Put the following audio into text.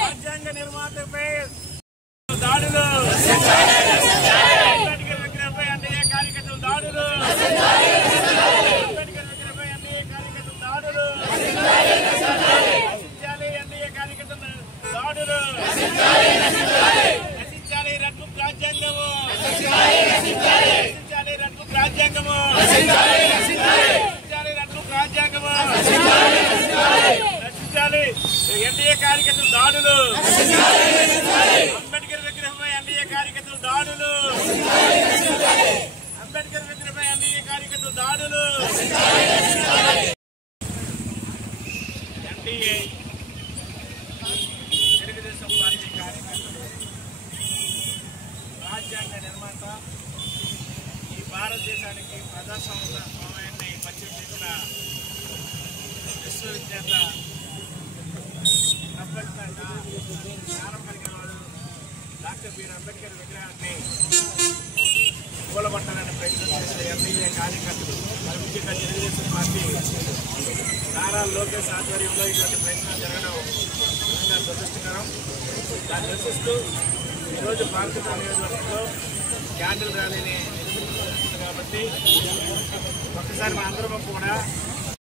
రాజ్యాంగ నిర్మాతపై దాడులు, అంబేద్కర్ విగ్రహంపై ఎన్డీఏ కార్యకర్తల దాడులు, అంబేద్కర్ విగ్రహంపై ఎన్డీఏ కార్యకర్తల దాడులు, నశించాలి ఎన్డీఏ కార్యకర్తల దాడులు, నశించాలి రెడ్ బుక్ రాజ్యాంగము, నశించాలి రెడ్ బుక్ రాజ్యాంగము, నశించాలి రెడ్ బుక్ రాజ్యాంగము, నశించాలి ఎన్డీఏ కార్యకర్తల దాడులు, అంబేద్కర్ విగ్రహంపై ఎన్డీఏ కార్యకర్తల దాడులు, అంబేద్కర్ విగ్రహంపై ఎన్డీఏ కార్యకర్తల దాడులు, ఎన్డీఏ తెలుగుదేశం పార్టీ కార్యకర్తలు రాజ్యాంగ నిర్మాత, ఈ భారతదేశానికి ప్రజాస్వామ్యాన్ని పరిచయం చేసిన విశ్వవిఖ్యాత జ్ఞానం కలిగిన వాడు డాక్టర్ బిఆర్ అంబేద్కర్ విగ్రహాన్ని కూలబట్టాలని ప్రయత్నం చేసే ఎన్డీఏ కార్యకర్తలు, ముఖ్యంగా తెలుగుదేశం పార్టీ నారా లోకేష్ ఆధ్వర్యంలో ఇటువంటి ప్రయత్నాలు జరగడం నిజంగా దురదృష్టకరం. దాన్ని నిరసిస్తూ ఈరోజు పార్టీ నియోజకవర్గంలో క్యాండిల్ ర్యాలీని నిర్వహించబడుతుంది. కాబట్టి ఒక్కసారి మా అందరం కూడా